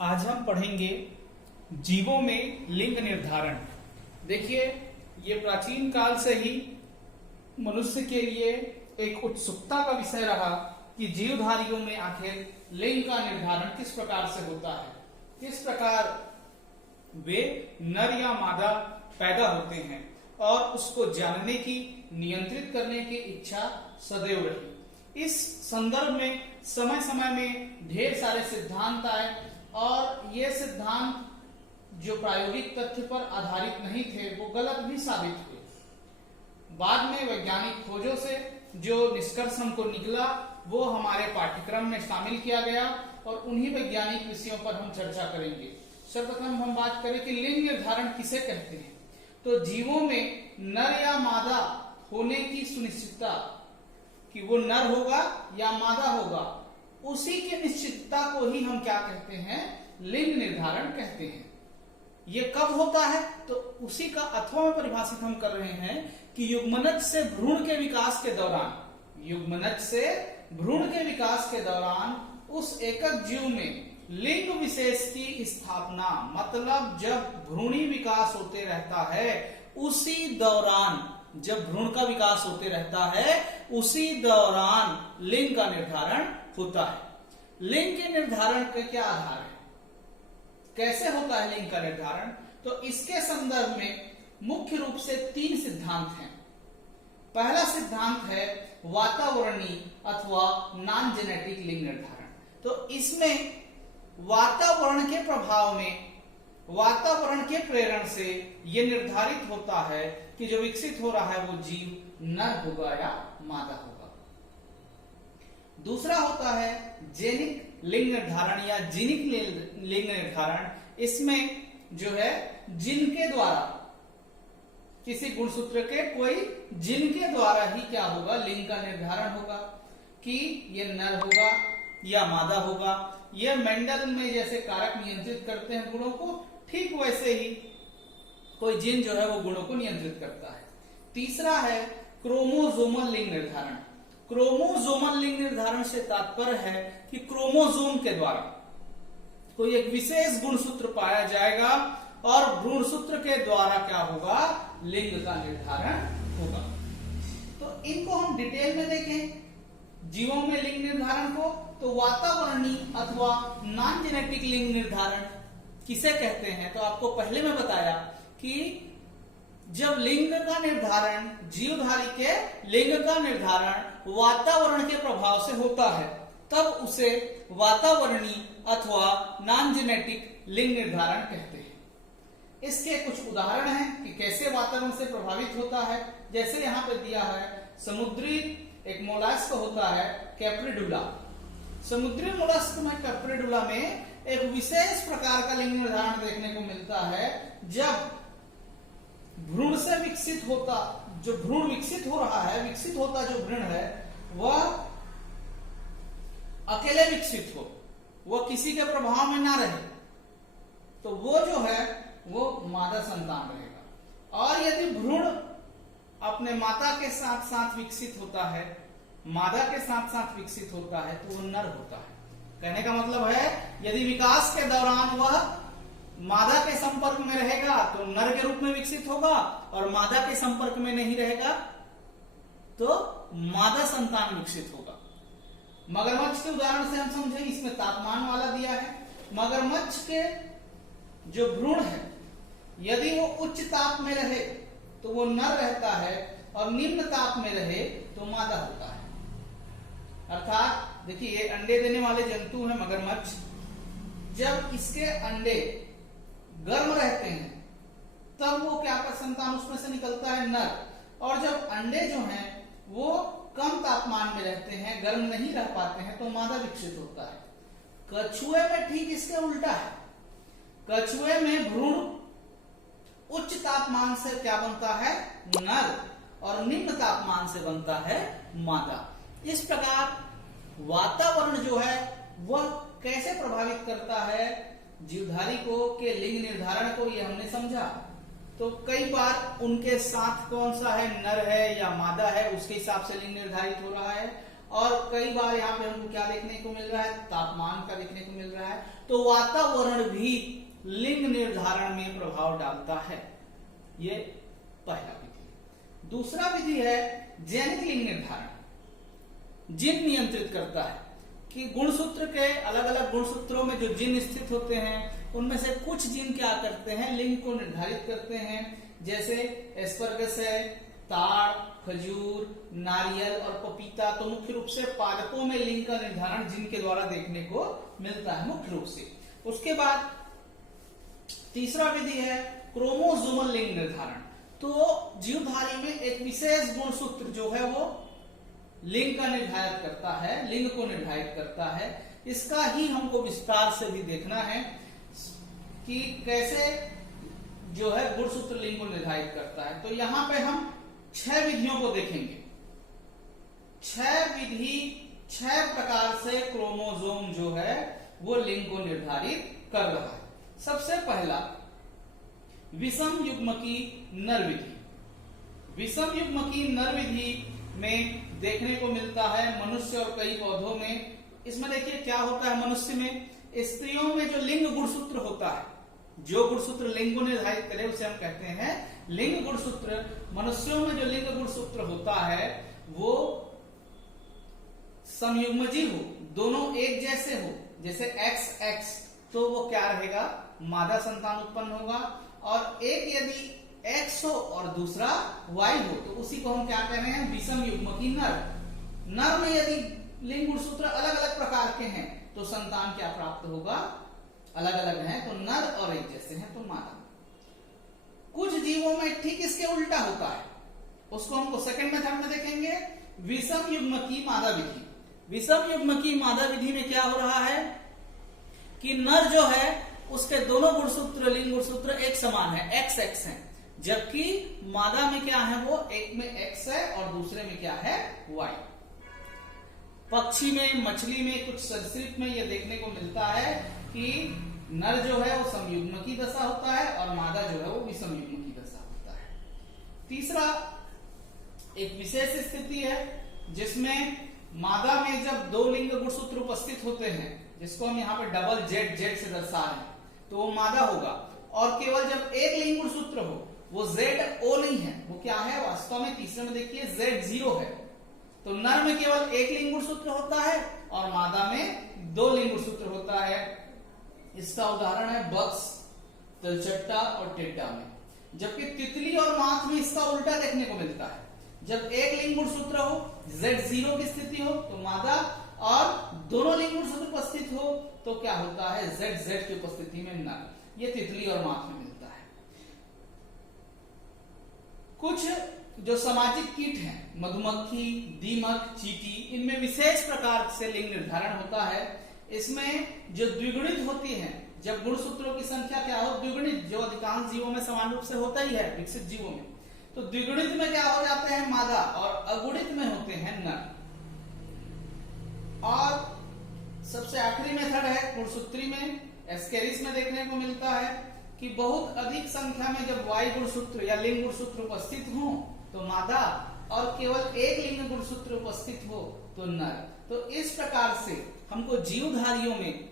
आज हम पढ़ेंगे जीवों में लिंग निर्धारण। देखिए, ये प्राचीन काल से ही मनुष्य के लिए एक उत्सुकता का विषय रहा कि जीवधारियों में आखिर लिंग का निर्धारण किस प्रकार से होता है, किस प्रकार वे नर या मादा पैदा होते हैं, और उसको जानने की, नियंत्रित करने की इच्छा सदैव रही। इस संदर्भ में समय समय में ढेर सारे सिद्धांत आए और ये सिद्धांत जो प्रायोगिक तथ्य पर आधारित नहीं थे वो गलत भी साबित हुए। बाद में वैज्ञानिक खोजों से जो निष्कर्ष हमको निकला वो हमारे पाठ्यक्रम में शामिल किया गया और उन्हीं वैज्ञानिक विषयों पर हम चर्चा करेंगे। सर्वप्रथम हम बात करें कि लिंग निर्धारण किसे कहते हैं। तो जीवों में नर या मादा होने की सुनिश्चितता कि वो नर होगा या मादा होगा, उसी की निश्चितता को ही हम क्या कहते हैं, लिंग निर्धारण कहते हैं। ये कब होता है, तो उसी का अथवा में परिभाषित हम कर रहे हैं कि युग्मनज से भ्रूण के विकास के दौरान, युग्मनज से भ्रूण के विकास के दौरान उस एकक जीव में लिंग विशेष की स्थापना, मतलब जब भ्रूणी विकास होते रहता है उसी दौरान, जब भ्रूण का विकास होते रहता है उसी दौरान लिंग का निर्धारण होता है। लिंग के निर्धारण के क्या आधार है, कैसे होता है लिंग का निर्धारण, तो इसके संदर्भ में मुख्य रूप से 3 सिद्धांत हैं। पहला सिद्धांत है वातावरणीय अथवा नॉन जेनेटिक लिंग निर्धारण। तो इसमें वातावरण के प्रभाव में, वातावरण के प्रेरण से यह निर्धारित होता है कि जो विकसित हो रहा है वो जीव नर होगा या मादा होगा। दूसरा होता है जेनिक लिंग निर्धारण या जीनिक लिंग निर्धारण। इसमें जो है जिन के द्वारा, किसी गुणसूत्र के कोई जिन के द्वारा ही क्या होगा, लिंग का निर्धारण होगा कि ये नर होगा या मादा होगा। ये मेंडल में जैसे कारक नियंत्रित करते हैं गुणों को, ठीक वैसे ही कोई जिन जो है वो गुणों को नियंत्रित करता है। तीसरा है क्रोमोसोमल लिंग निर्धारण। क्रोमोसोमल लिंग निर्धारण से तात्पर्य है कि क्रोमोसोम के द्वारा कोई एक विशेष गुणसूत्र पाया जाएगा और भ्रूणसूत्र के द्वारा क्या होगा, लिंग का निर्धारण होगा। तो इनको हम डिटेल में देखें जीवों में लिंग निर्धारण को, तो वातावरणीय अथवा नॉन जेनेटिक लिंग निर्धारण किसे कहते हैं। तो आपको पहले मैं बताया कि जब लिंग का निर्धारण, जीवधारी के लिंग का निर्धारण वातावरण के प्रभाव से होता है तब उसे वातावरणीय अथवा नॉन जेनेटिक लिंग निर्धारण कहते हैं। इसके कुछ उदाहरण हैं कि कैसे वातावरण से प्रभावित होता है। जैसे यहां पे दिया है, समुद्री एक मोलस्क होता है कैप्रिडुला। समुद्री मोलस्क में, कैप्रिडुला में एक विशेष प्रकार का लिंग निर्धारण देखने को मिलता है। जब भ्रूण से विकसित होता, जो भ्रूण विकसित हो रहा है, विकसित होता जो भ्रूण है वह अकेले विकसित हो, वह किसी के प्रभाव में ना रहे, तो वो जो है वो मादा संतान रहेगा। और यदि भ्रूण अपने माता के साथ साथ विकसित होता है, मादा के साथ साथ विकसित होता है, तो वो नर होता है। कहने का मतलब है यदि विकास के दौरान वह मादा के संपर्क में रहेगा तो नर के रूप में विकसित होगा, और मादा के संपर्क में नहीं रहेगा तो मादा संतान विकसित होगा। मगरमच्छ के उदाहरण से हम समझें, इसमें तापमान वाला दिया है। मगरमच्छ के जो भ्रूण है यदि वो उच्च ताप में रहे तो वो नर रहता है, और निम्न ताप में रहे तो मादा होता है। अर्थात देखिए, ये अंडे देने वाले जंतु है मगरमच्छ। जब इसके अंडे गर्म रहते हैं तब वो क्या कर, संतान उसमें से निकलता है नर, और जब अंडे जो हैं वो कम तापमान में रहते हैं, गर्म नहीं रह पाते हैं, तो मादा विकसित होता है। कछुए में ठीक इसके उल्टा है। कछुए में भ्रूण उच्च तापमान से क्या बनता है, नर, और निम्न तापमान से बनता है मादा। इस प्रकार वातावरण जो है वह कैसे प्रभावित करता है जीवधारी को के लिंग निर्धारण को, ये हमने समझा। तो कई बार उनके साथ कौन सा है, नर है या मादा है, उसके हिसाब से लिंग निर्धारित हो रहा है। और कई बार यहाँ पे हमको क्या देखने को मिल रहा है, तापमान का देखने को मिल रहा है। तो वातावरण भी लिंग निर्धारण में प्रभाव डालता है। ये पहला विधि। दूसरा विधि है जैनिक लिंग निर्धारण। जिन नियंत्रित करता है कि गुणसूत्र के अलग अलग गुणसूत्रों में जो जीन स्थित होते हैं उनमें से कुछ जीन क्या करते हैं, लिंग को निर्धारित करते हैं। जैसे एस्परगस है, ताड़, खजूर, नारियल और पपीता। तो मुख्य रूप से पादपों में लिंग का निर्धारण जीन के द्वारा देखने को मिलता है मुख्य रूप से। उसके बाद तीसरा विधि है क्रोमोसोमल लिंग निर्धारण। तो जीवधारी में एक विशेष गुणसूत्र जो है वो लिंग का निर्धारित करता है, लिंग को निर्धारित करता है। इसका ही हमको विस्तार से भी देखना है कि कैसे जो है गुणसूत्र लिंग को निर्धारित करता है। तो यहां पे हम 6 विधियों को देखेंगे। 6 विधि 6 प्रकार से क्रोमोसोम जो है वो लिंग को निर्धारित कर रहा है। सबसे पहला विषम युग्मकी नर विधि। विषम युग्मकी नर विधि में देखने को मिलता है मनुष्य और कई पौधों में। इसमें देखिए क्या होता है, मनुष्य में स्त्रियों में जो लिंग गुणसूत्र होता है, जो गुणसूत्र लिंग को निर्धारित करे उसे हम कहते हैं लिंग गुणसूत्र। मनुष्यों में जो लिंग गुणसूत्र होता है वो समयुग्मजी हो, दोनों एक जैसे हो, जैसे XX, तो वो क्या रहेगा, मादा संतान उत्पन्न होगा। और एक यदि X हो और दूसरा Y हो तो उसी को हम क्या कह रहे हैं, विषम युग्मकी नर। नर में यदि लिंग गुणसूत्र अलग अलग प्रकार के हैं तो संतान क्या प्राप्त होगा, अलग अलग हैं तो नर और एक जैसे हैं तो मादा। कुछ जीवों में ठीक इसके उल्टा होता है, उसको हमको सेकंड मेथड में देखेंगे, विषम युग्मकी मादा विधि। विषम युग्मकी मादा विधि में क्या हो रहा है कि नर जो है उसके दोनों गुणसूत्र लिंग गुणसूत्र एक समान है, XX है, जबकि मादा में क्या है, वो एक में X है और दूसरे में क्या है, Y। पक्षी में, मछली में, कुछ सरीसृप में यह देखने को मिलता है कि नर जो है वो समयुग्मकी दशा होता है और मादा जो है वो विषम युग्मकी दशा होता है। तीसरा एक विशेष स्थिति है जिसमें मादा में जब 2 लिंग गुणसूत्र उपस्थित होते हैं, जिसको हम यहाँ पे डबल Z से दर्शा रहे हैं, तो वो मादा होगा। और केवल जब एक लिंग गुणसूत्र हो, वो ZO नहीं है, वो क्या है वास्तव में, तीसरे में देखिए Z0 है। तो नर में केवल एक लिंग गुणसूत्र होता है और मादा में 2 लिंग गुणसूत्र होता है। इसका उदाहरण है बक्स, तलचट्टा और टिड्डा में। जबकि तितली और माख में इसका उल्टा देखने को मिलता है। जब एक लिंग गुणसूत्र हो, Z0 की स्थिति हो तो मादा, और दोनों लिंग गुणसूत्र उपस्थित हो तो क्या होता है, ZZ की उपस्थिति में नर। ये तितली और माख में मिलता है। कुछ जो सामाजिक कीट हैं, मधुमक्खी, दीमक, चींटी, इनमें विशेष प्रकार से लिंग निर्धारण होता है। इसमें जो द्विगुणित होती हैं, जब गुणसूत्रों की संख्या क्या हो, द्विगुणित, जो अधिकांश जीवों में समान रूप से होता ही है विकसित जीवों में, तो द्विगुणित में क्या हो जाते हैं मादा और अगुणित में होते हैं नर। और सबसे आखिरी मेथड है गुणसूत्री में, एस्केरिस में देखने को मिलता है कि बहुत अधिक संख्या में जब Y गुणसूत्र या लिंग गुणसूत्र उपस्थित हो तो मादा, और केवल एक लिंग गुणसूत्र उपस्थित हो तो नर। तो इस प्रकार से हमको जीवधारियों में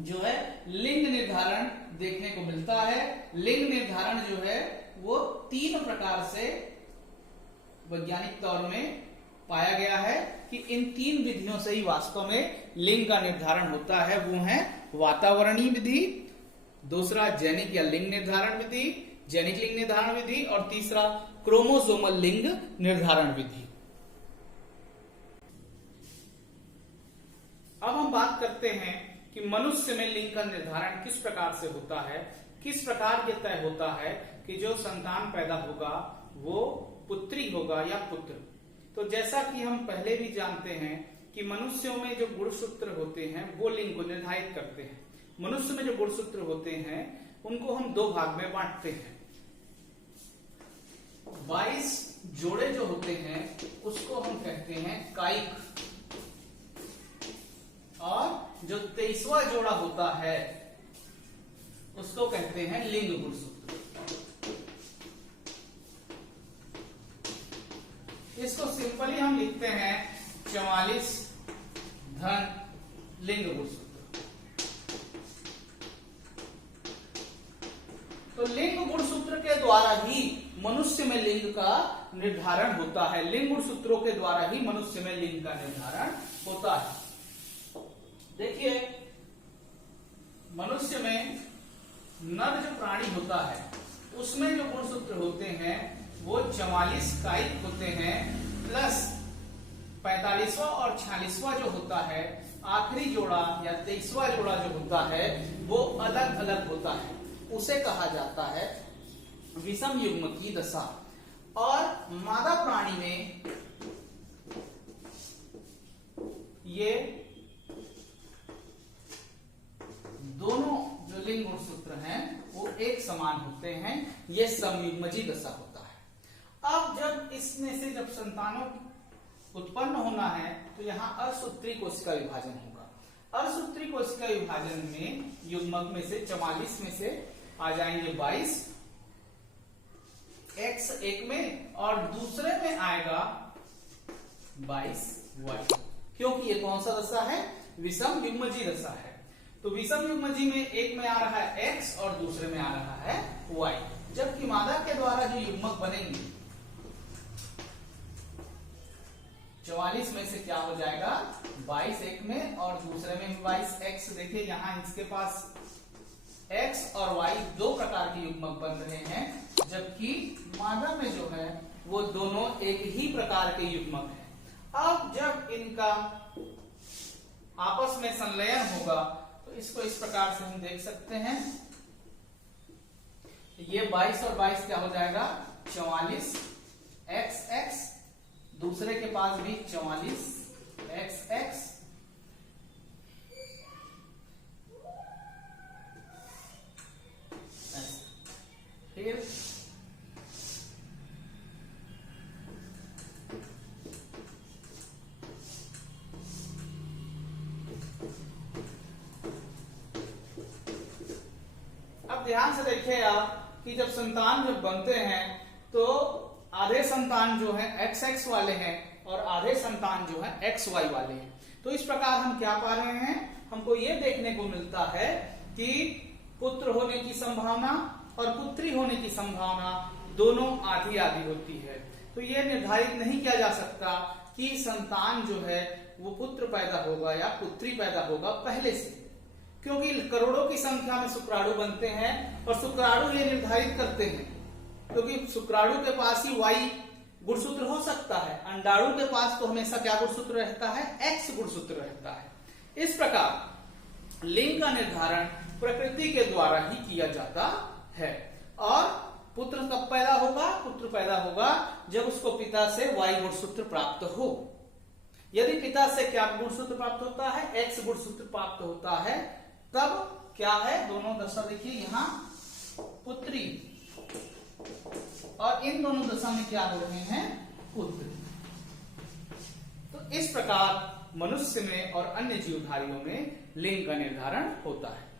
जो है लिंग निर्धारण देखने को मिलता है। लिंग निर्धारण जो है वो 3 प्रकार से वैज्ञानिक तौर में पाया गया है कि इन 3 विधियों से ही वास्तव में लिंग का निर्धारण होता है। वो है वातावरणीय विधि, दूसरा जैनिक या लिंग निर्धारण विधि, जैनिक लिंग निर्धारण विधि, और तीसरा क्रोमोसोमल लिंग निर्धारण विधि। अब हम बात करते हैं कि मनुष्य में लिंग का निर्धारण किस प्रकार से होता है, किस प्रकार ये तय होता है कि जो संतान पैदा होगा वो पुत्री होगा या पुत्र। तो जैसा कि हम पहले भी जानते हैं कि मनुष्यों में जो गुणसूत्र होते हैं वो लिंग को निर्धारित करते हैं। मनुष्य में जो गुणसूत्र होते हैं उनको हम 2 भाग में बांटते हैं। 22 जोड़े जो होते हैं उसको हम कहते हैं कायिक, और जो 23वां जोड़ा होता है उसको कहते हैं लिंग गुणसूत्र। इसको सिंपली हम लिखते हैं 44 धन लिंग गुणसूत्र। तो लिंग गुणसूत्र के द्वारा ही मनुष्य में लिंग का निर्धारण होता है। लिंग गुणसूत्रों के द्वारा ही मनुष्य में लिंग का निर्धारण होता है। देखिए, मनुष्य में नर जो प्राणी होता है उसमें जो गुणसूत्र होते हैं वो 44 कायिक होते हैं, प्लस 45वां और 46वां जो होता है आखिरी जोड़ा या 23वां जोड़ा जो होता है वो अलग अलग होता है। उसे कहा जाता है विषम युग्म की दशा। और मादा प्राणी में ये दोनों जो लिंग गुणसूत्र हैं वो एक समान होते हैं। ये समयुग्मजी दशा होता है। अब जब इसमें से जब संतानों उत्पन्न होना है तो यहाँ असूत्री कोशिका विभाजन होगा। असूत्री कोशिका विभाजन में युग्मक में से 44 में से आ जाएंगे 22 X एक में और दूसरे में आएगा 22 Y, क्योंकि ये कौन सा दशा है? विषम युग्मजी दशा है। तो विषम युग्मजी में एक में आ रहा है X और दूसरे में आ रहा है Y, जबकि मादा के द्वारा जो युग्मक बनेंगे 44 में से क्या हो जाएगा? 22 एक में और दूसरे में 22X। देखिए यहाँ इसके पास X और Y दो प्रकार के युग्मक बन रहे हैं, जबकि मादा में जो है वो दोनों एक ही प्रकार के युग्मक हैं। अब जब इनका आपस में संलयन होगा तो इसको इस प्रकार से हम देख सकते हैं। ये 22 और 22 क्या हो जाएगा? 44 XX, दूसरे के पास भी 44 XX, फिर अब ध्यान से देखिए आप कि जब संतान जब बनते हैं तो आधे संतान जो है XX वाले हैं और आधे संतान जो है XY वाले हैं। तो इस प्रकार हम क्या पा रहे हैं? हमको ये देखने को मिलता है कि पुत्र होने की संभावना और पुत्री होने की संभावना दोनों आधी आधी होती है। तो ये निर्धारित नहीं किया जा सकता कि संतान जो है वो पुत्र पैदा होगा या पुत्री पैदा होगा पहले से, क्योंकि करोड़ों की संख्या में शुक्राणु बनते हैं और शुक्राणु ये निर्धारित करते हैं, क्योंकि शुक्राणु के पास ही Y गुणसूत्र हो सकता है, अंडाणु के पास तो हमेशा क्या गुणसूत्र रहता है? X गुणसूत्र रहता है। इस प्रकार लिंग का निर्धारण प्रकृति के द्वारा ही किया जाता है। और पुत्र कब पैदा होगा? पुत्र पैदा होगा जब उसको पिता से Y गुणसूत्र प्राप्त हो। यदि पिता से क्या गुणसूत्र प्राप्त होता है? X गुणसूत्र प्राप्त होता है, तब क्या है? दोनों दशा देखिए, यहाँ पुत्री और इन दोनों दशा में क्या हो रहे हैं? पुत्र। तो इस प्रकार मनुष्य में और अन्य जीवधारियों में लिंग का निर्धारण होता है।